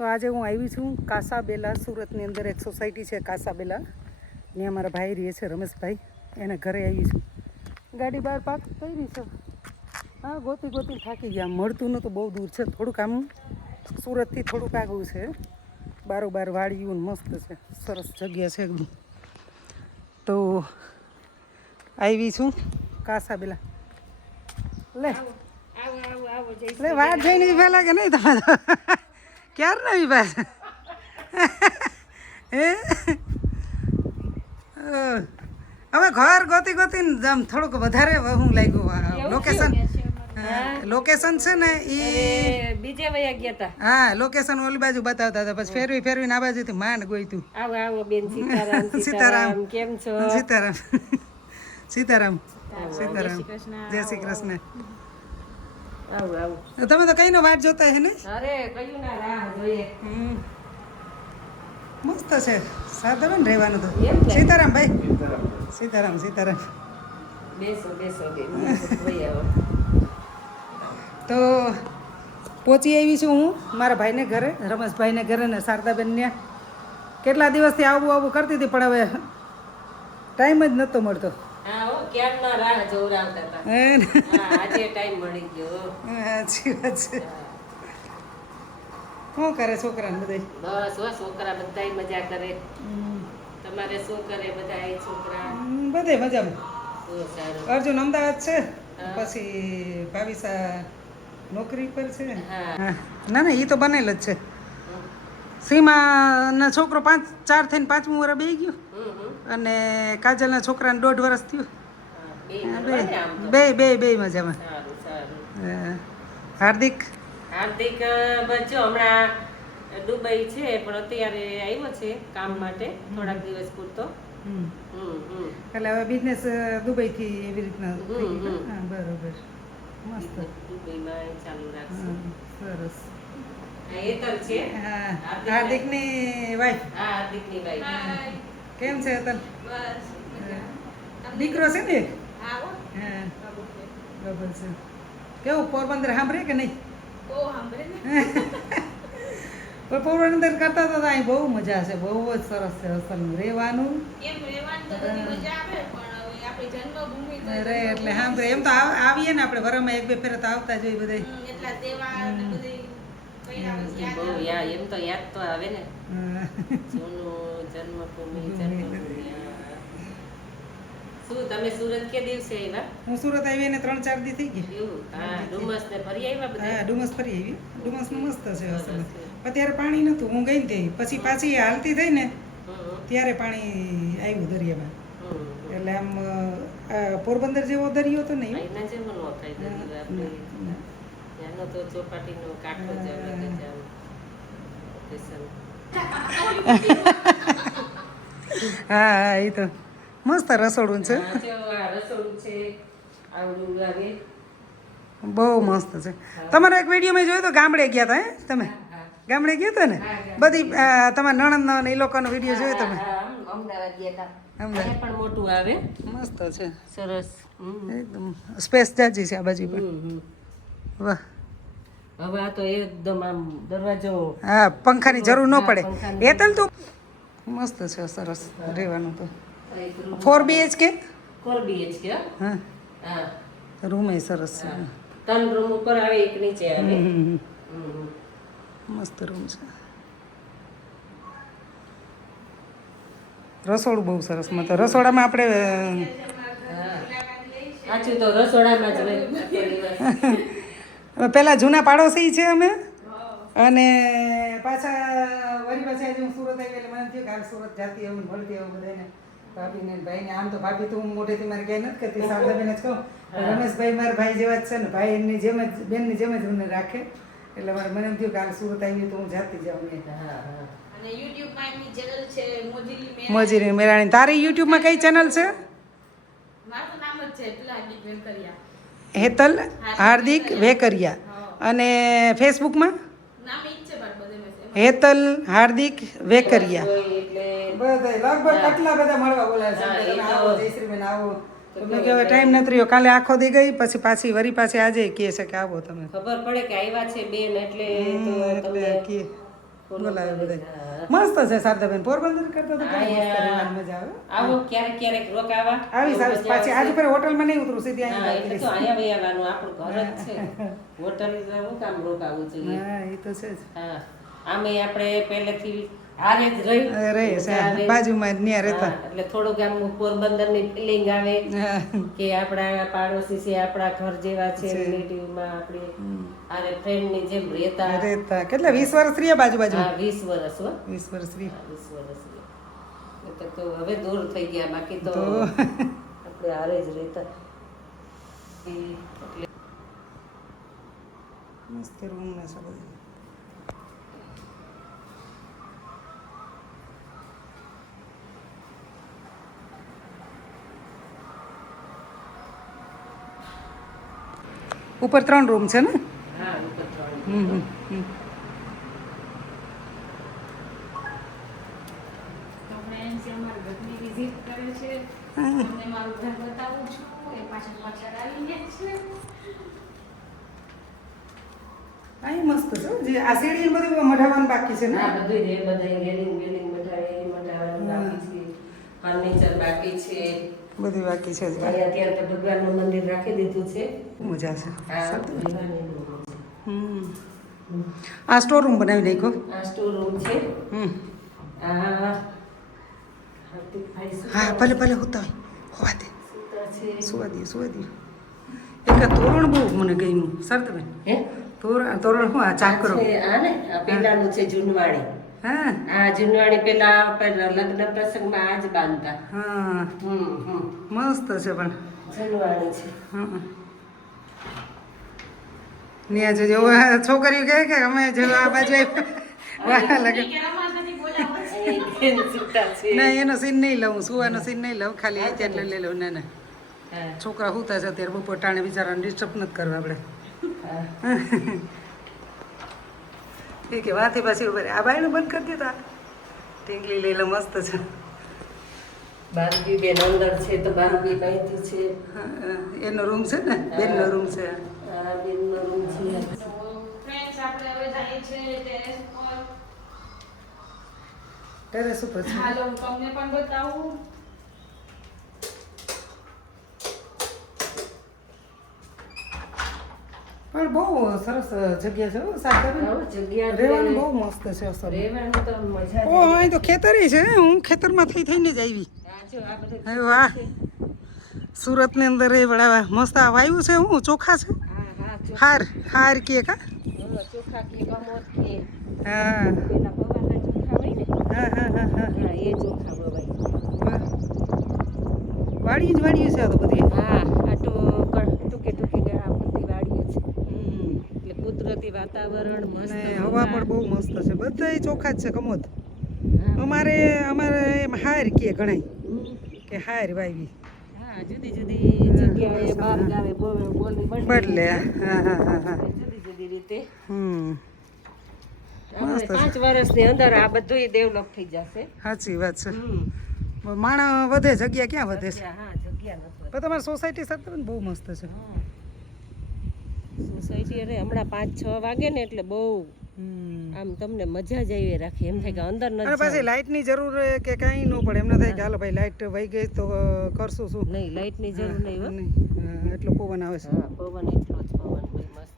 તો આજે હું આવી છું કાસાબેલા, સુરતની અંદર એક સોસાયટી છે કાસાબેલા. ત્યાં મારા ભાઈ રહે છે રમેશભાઈ, એને ઘરે આવી છું. ગાડી બહાર પાર્ક કરી છે. હા, ગોતી ગોતી થાકી ગયા. મળતું નહોતું, બહુ દૂર છે. થોડુંક આમ સુરતથી થોડુંક આગળ છે. બારોબાર વાડિયું મસ્ત છે, સરસ જગ્યા છે એકદમ. તો આવી છું કાસાબેલા. લે વાત જઈને પહેલાં કે નહીં તમે તો ક્યારે નવી પાસે હે હવે ઘર ગોતી ગોતીને આમ થોડુંક વધારે શું લાગ્યું લોકેશન છે ને એ બીજે વયા ગયા હતા. હા, લોકેશન ઓલી બાજુ બતાવતા હતા, પછી ફેરવીને આ બાજુથી માંડ ગોઈતું. આવો આવો બેન. સીતારામ. સીતારામ. કેમ છો? સીતારામ સીતારામ સીતારામ. જય શ્રી કૃષ્ણ. આવો આવો. તમે તો કઈનો વાટ જોતા હે ને? અરે કયું ના રાહ જોઈએ. મસ્ત છે, સાધારણ રહેવાનું તો. સીતારામ ભાઈ. સીતારામ સીતારામ. બેસો બેસો બેન. આવો. તો પહોંચી આવી છું હું મારા ભાઈને ઘરે, રમેશભાઈને ઘરે ને શારદાબેનને. કેટલા દિવસથી આવું કરતી હતી, પણ હવે ટાઈમ જ નહોતો મળતો. હા હો, ક્યારના રાહ જોવરાવતા હતા. આજે ટાઈમ મળી ગયો. સાચી વાત છે. શું કરે છોકરાને બધા? બસ હો, છોકરા બધાય મજા કરે. તમારે શું કરે બધા છોકરા? બધે મજામાં. સારું. અર્જુન અમદાવાદ છે, પછી ભાવિસા નોકરી પર છે. ના ના, એ તો બનેલ જ છે. સીમાના છોકરો 4 થઈને 5મું વર્ષ બેસી ગયું, અને કાજલના છોકરાને 1.5 વર્ષ થયું. બે મજામાં. હાર્દિક બચ્ચો હમણાં દુબઈ છે, પણ અત્યારે આવ્યો છે કામ માટે થોડાક દિવસ પૂરતો. એટલે હવે બિઝનેસ દુબઈથી એવી રીતના થઈ ગયો. હા, બરોબર. મસ્ત. દુબઈમાં ચાલુ રાખશે. સરસ. હેતલ છે. હા, હાર્દિકની વાઈફ. હા, હાર્દિકની વાઈફ. કેમ છે હેતલ? દીકરો છે ને? હા, બરોબર છે. કેવું પોરબંદર સાંભળે કે નહીં? પોરબંદર કરતા તો અહીં બહુ મજા છે, બહુ જ સરસ છે. અસલ રહેવાનું એટલે સાંભળે એમ તો આવીએ ને આપણે વરમાં 1-2 ફેરા તો આવતા જોઈએ બધા. એમ તો યાદ તો આવે ને. જન્મભૂમિ. શું તમે સુરત કે દિવસે આવ્યા? હું સુરત આવી ને 3-4 દી થઈ ગયા. એવું? હા, ડુમસ ને ફરી આવ્યા બધા? હા, ડુમસ ફરી આવી. ડુમસનું મસ્ત છે અસલ. અત્યારે પાણી નહોતું, હું ગઈ ને પછી પાછી હાલતી થઈ ને ત્યારે પાણી આવ્યું દરિયામાં. એટલે આમ પોરબંદર જેવો દરિયો તો નહીં. એના જેવો ન થાય દરિયો આપણે. ત્યાંનો તો ચોપાટીનો કાંઠો જ અલગ જ હા, એ તો મસ્ત રસોડું છે. રસોડું છે આવડું લાગે. બહુ મસ્ત છે. તમારો એક વિડીયો મેં જોયો તો, ગામડે ગયા હતા. તમે ગામડે ગયા હતા ને? બધી તમારા નણંદનો ને એ લોકોનો વિડીયો જોયો તમે? અમદાવાદ ગયા હતા. અમદાવાદ પણ મોટું આવે. મસ્ત છે, સરસ. એકદમ સ્પેસ જાજી છે આ બાજુ પર. વાહ. હવે આ તો એકદમ આમ દરવાજો. હા, પંખાની જરૂર ન પડે. હેતલ તો મસ્ત છે, સરસ રહેવાનું તો. 4 BHK? 4 BHK. હા, રૂમ એ સરસ છે. 3 રૂમ ઉપર આવે, 1 નીચે આવે. મસ્ત રૂમ છે. રસોડું બહુ સરસ. મત રસોડામાં આપણે સાચું તો રસોડામાં જ પેલા જૂના પાડોશી છે અમે, અને પાછા આજે હું સુરત આવી એટલે મને થયું કે હાલ સુરત જાતી આવું મળતી આવું બધાને, ભાભીને ભાઈને. આમ તો ભાભી તો હું મોટેથી મારે ક્યાંય નથી કરતી, શારદાબેન જ કહું. રમેશભાઈ મારા ભાઈ જેવા જ છે ને, ભાઈની જેમ જ બેનની જેમ જ મને રાખે. એટલે મને એમ થયું કે હાલ સુરત આવી તો હું જાતી જાઉં. મોજીરી મેરાણી. તારી યુટ્યુબમાં કઈ ચેનલ છે? હેતલ હાર્દિક વેકરિયા. અને ફેસબુકમાં હેતલ હાર્દિક વેકરિયા. બધા લગભગ કેટલા બધા મળવા બોલાવે છે. જયશ્રીબેન આવો. મેં કે ટાઈમ નથી રહ્યો, કાલે આખો દી ગઈ, પછી પાછી આજે કહે છે કે આવો તમે. ખબર પડે કે આવ્યા છે બેન એટલે તો તમને બોલાવે બધા મસ્ત છે શારદાબેન પોરબંદર કરતા તો કેવું મસ્ત રહેવાની મજા આવે આવો ક્યારેક રોકાવા આવી સારી પાછી આજે પર હોટલમાં નહીં ઉતરું સીધી હા અહીંયા એટલે તો અહીંયા વહી આવવાનું આપણું ઘર જ છે હોટલ હું કામ રોકાવું જોઈએ હા એ તો છે જ હા આમે આપણે પહેલેથી હારે જ રહી રહે છે બાજુમાં જ ન્યા રહેતા એટલે થોડુંક આમ પોરબંદરની ફિલિંગ આવે કે આપણા પાડોશી છે આપણા ઘર જેવા છે રિલેટિવમાં આપણે આરે ફ્રેન્ડની જેમ રહેતા કેટલા 20 વર્ષ રહ્યા બાજુ હા 20 વર્ષ હો 20 વર્ષ રહી 20 વર્ષ એટલે તો હવે દૂર થઈ ગયા બાકી તો આપણે હારે જ રહેતા મસ્ત રૂમ ને सब ઉપર 3 રૂમ છે ને હા ઉપર 3 તો ફ્રેન્ડ્સ અમારા ઘરની વિઝિટ કરે છે તમને મારું ઘર બતાવું છું એ પાછળ આવી ગયા છે આ મસ્ત છે જે આ સીડી બધું મઢાવવાનું બાકી છે ને હા બધું રે બધા રેલિંગ મઢાવવાનું બાકી છે ફર્નિચર બાકી છે બધું બાકી છે અહીંયા અત્યારે તો ભગવાનનું મંદિર રાખી દીધું છે મજા છે હા આ સ્ટોર રૂમ બનાવી નાખ્યો આ સ્ટોર રૂમ છે આ હાર્દિકભાઈ હા ભલે હોતા હોય હોવા દે સુતા છે સુવા દે એક આ તોરણ બહુ મને ગમ્યું સરતબેન હે તોરણ શું આ ચાકરો આ ને આ પેલાનું છે જૂનવાણી હા આ જૂનવાણી પેલા લગ્ન પ્રસંગમાં આજ બાંધતા હા મસ્ત છે પણ જૂનવાણી છે હા ન્યા જો છોકરીઓ કહે કે અમે જો આ બાજુ વાહ લાગે ના એનો સીન નહીં લઉં સુવાનો સીન નહીં લઉં ખાલી એટલે લઈ લઉં ના છોકરા હુતા છે અત્યારે બપોર ટાણે બિચારાને ડિસ્ટર્બ નથી કરવા આપણે ઠીક છે વાથી પાછી ઉભા આ બાયણું બંધ કરી દીધા ટીંગલી લઈ લો મસ્ત છે બારબી બેન અંદર છે તો બારબી કઈથી છે એનો રૂમ છે ને બેનનો રૂમ છે આ બેનનો રૂમ છે ફ્રેન્ડ્સ આપણે હવે જઈએ છીએ ટેરેસ પર ટેરેસ ઉપર છે હાલો હું તમને પણ બતાવું પણ બહુ સરસ જગ્યા છે હો સાગર જગ્યા રહેવાનું બહુ મસ્ત છે અસર રહેવાનું તો મજા ઓ અહીં તો ખેતરી છે હું ખેતરમાં થઈને જ આવી જો આ બધું અરે વાહ સુરતની અંદર એ બડા મસ્ત આ વાયુ છે હું ચોખા છે હા હાર કે કા ચોખા કે કમોદ કે હા પેલા પવાના ચોખા હોય ને હા એ ચોખા બવાય વાડી છે આ તો બધી હા આ તો ટૂંકે આ બધી વાડીઓ છે એટલે કુદરતી વાતાવરણ મસ્ત અને હવા પણ બહુ મસ્ત છે બધા ચોખા જ છે કમોદ અમારે એમ હાર કે ઘણાય કે હાર વાવી હા જુદી જુદી જગ્યાએ બાર ગાવે બોલી બદલે જુદી જુદી રીતે મસ્ત છે. 5 વર્ષની અંદર આ બધું ડેવલપ થઈ જશે સાચી વાત છે માણસ વધે જગ્યા ક્યાં વધે છે હા જગ્યા નથી પણ તમારી સોસાયટી સાથે પણ બહુ મસ્ત છે સોસાયટી અરે હમણાં 5-6 વાગે ને એટલે બહુ આમ તમને મજા જ આવી રાખે એમ થાય કે અંદર અને નથી પાછી લાઇટની જરૂર કે કાંઈ ન પડે એમને થાય કે હાલો ભાઈ લાઇટ વહી ગઈ તો કરશું શું નહીં લાઇટની જરૂર નહીં હો એટલો પવન આવે છે હા પવન એટલો જ પવન હોય મસ્ત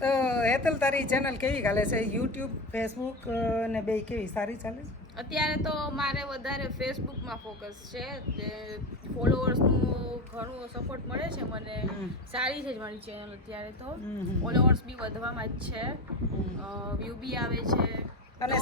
તો હેતલ તારી ચેનલ કેવી ચાલે છે યુટ્યુબ ફેસબુક ને બે કેવી સારી ચાલે છે અત્યારે તો મારે વધારે ફેસબુકમાં ફોકસ છે ફોલોઅર્સનું ઘણું સપોર્ટ મળે છે મને સારી છે જ મારી ચેનલ અત્યારે તો ફોલોઅર્સ બી વધવામાં જ છે વ્યૂ બી આવે છે અને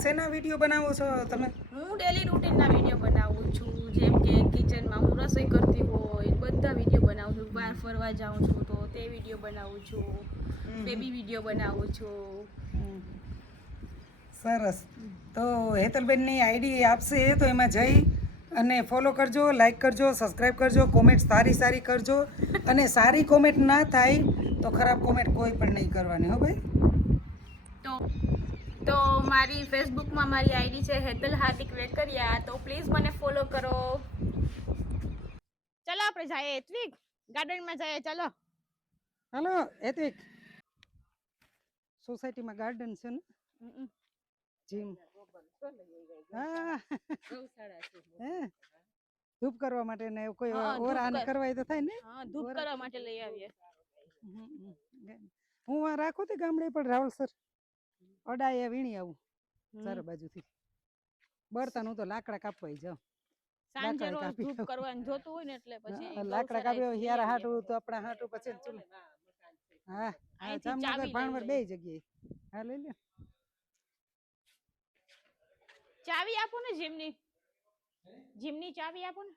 શેના વિડીયો બનાવો છો તમે હું ડેલી રૂટીનના વિડીયો બનાવું છું જેમ કે કિચનમાં હું રસોઈ કરતી હોય બધા વિડીયો બનાવું છું બહાર ફરવા જાઉં છું તો તે વિડીયો બનાવું છું બેબી વિડીયો બનાવું છું સરસ તો હેતલબેનની આઈડી આપશે તો એમાં જઈ અને ફોલો કરજો લાઈક કરજો સબસ્ક્રાઈબ કરજો કોમેન્ટ સારી કરજો અને સારી કોમેન્ટ ના થાય તો ખરાબ કોમેન્ટ કોઈ પણ નહીં કરવાની હો ભાઈ તો મારી ફેસબુકમાં મારી આઈડી છે હેતલ હાર્દિક વેકરિયા તો પ્લીઝ મને ફોલો કરો ચલો આપણે જઈએ એત્વિક ગાર્ડનમાં જઈએ ચલો હાલો હેત્વિક સોસાયટીમાં ગાર્ડન છે ને હમ. જીમ હા ગૌશાળા છે હે ધૂપ કરવા માટે ને કોઈ હા, ધૂપ ઓરા આને કર- કરવા હોય તો થાય ને હા ધૂપ કરવા માટે લઈ આવીએ. હું આ રાખું તે ગામડે પણ રાવલ સર અડાયા વીણી આવું ચારે બાજુથી બળતા હું તો લાકડા કાપવા જાઉં સાંજે લાકડા રોજ કાપી ધૂપ આવું. કરવા જોતું હોય ને એટલે પછી લાકડા ગૌશાળાએ કાપી લઈ હિયારા આવીએ. હાટું તો આપણા હાટું પછી ચૂલો હા હા અહીંથી જામનગર ચાવી લઈ ભાણવડ લઈએ. બે જગ્યાએ હા લઈ લે ચાવી આપો ને જીમની ચાવી આપો ને.